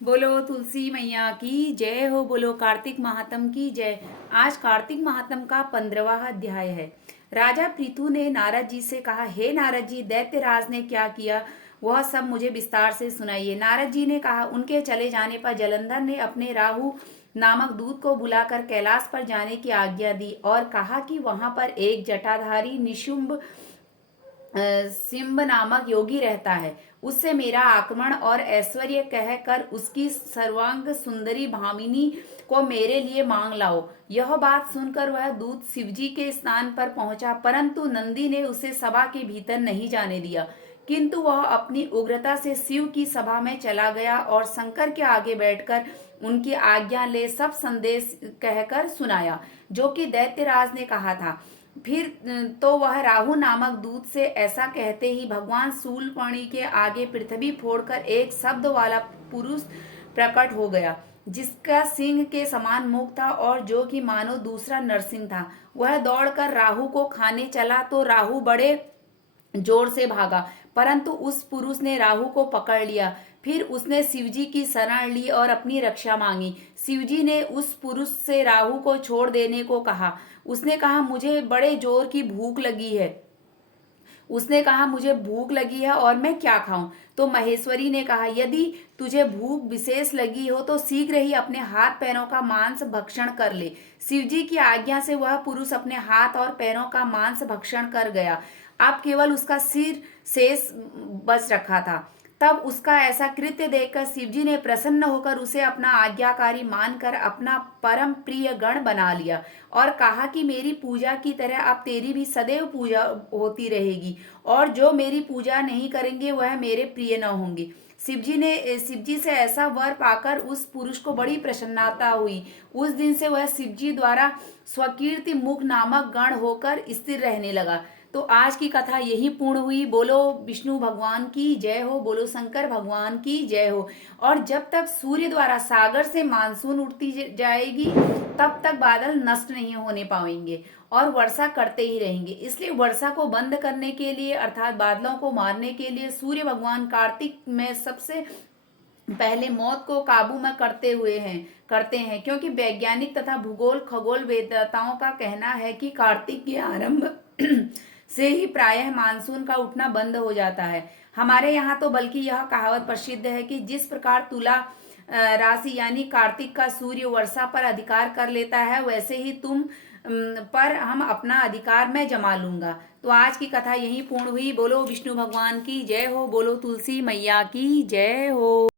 बोलो तुलसी मैया की जय हो। बोलो कार्तिक महात्म की जय। आज कार्तिक महात्म का 15वां अध्याय है। राजा पृथु ने नारद जी से कहा, हे नारद जी, दैत्यराज ने क्या किया वह सब मुझे विस्तार से सुनाइए। नारद जी ने कहा, उनके चले जाने पर जलंधर ने अपने राहु नामक दूत को बुलाकर कैलाश पर जाने की आज्ञा दी और कहा कि वहां पर एक जटाधारी निशुंभ सिंब नामक योगी रहता है। उससे मेरा आक्रमण और ऐश्वर्य कहकर उसकी सर्वांग सुंदरी भामिनी को मेरे लिए मांग लाओ। यह बात सुनकर वह दूत शिवजी के स्थान पर पहुंचा, परंतु नंदी ने उसे सभा के भीतर नहीं जाने दिया। किंतु वह अपनी उग्रता से शिव की सभा में चला गया और शंकर के आगे बैठकर उनकी आज्ञा ले सब संदेश कहकर सुनाया जो कि दैत्यराज ने कहा था। फिर तो वह राहु नामक दूत से ऐसा कहते ही भगवान शूलपाणि के आगे पृथ्वी फोड़कर एक शब्द वाला पुरुष प्रकट हो गया, जिसका सिंह के समान मुख था और जो कि मानो दूसरा नरसिंह था। वह दौड़कर राहु को खाने चला तो राहु बड़े जोर से भागा, परंतु उस पुरुष ने राहु को पकड़ लिया। फिर उसने शिवजी की शरण ली और अपनी रक्षा मांगी। शिवजी ने उस पुरुष से राहु को छोड़ देने को कहा। उसने कहा, मुझे बड़े जोर की भूख लगी है। उसने कहा, मुझे भूख लगी है और मैं क्या खाऊं? तो महेश्वरी ने कहा, यदि तुझे भूख विशेष लगी हो तो शीघ्र ही अपने हाथ पैरों का मांस भक्षण कर ले। शिवजी की आज्ञा से वह पुरुष अपने हाथ और पैरों का मांस भक्षण कर गया। अब केवल उसका सिर शेष बच रखा था। तब उसका ऐसा कृत्य देखकर शिवजी ने प्रसन्न होकर उसे अपना आज्ञाकारी मानकर अपना परम प्रिय गण बना लिया और कहा कि मेरी पूजा की तरह अब तेरी भी सदैव पूजा होती रहेगी और जो मेरी पूजा नहीं करेंगे वह मेरे प्रिय न होंगे। शिवजी से ऐसा वर पाकर उस पुरुष को बड़ी प्रसन्नता हुई। उस दिन से वह शिवजी द्वारा स्वकीर्ति मुख नामक गण होकर स्थिर रहने लगा। तो आज की कथा यही पूर्ण हुई। बोलो विष्णु भगवान की जय हो, बोलो शंकर भगवान की जय हो। और जब तक सूर्य द्वारा सागर से मानसून उठती जाएगी तब तक बादल नष्ट नहीं होने पाएंगे और वर्षा करते ही रहेंगे। इसलिए वर्षा को बंद करने के लिए अर्थात बादलों को मारने के लिए सूर्य भगवान कार्तिक में सबसे पहले मौत को काबू में करते हैं, क्योंकि वैज्ञानिक तथा भूगोल खगोल वेदताओं का कहना है कि कार्तिक के आरंभ से ही प्रायः मानसून का उठना बंद हो जाता है। हमारे यहाँ तो बल्कि यह कहावत प्रसिद्ध है कि जिस प्रकार तुला राशि यानी कार्तिक का सूर्य वर्षा पर अधिकार कर लेता है, वैसे ही तुम पर हम अपना अधिकार मैं जमा लूंगा। तो आज की कथा यही पूर्ण हुई। बोलो विष्णु भगवान की जय हो, बोलो तुलसी मैया की जय हो।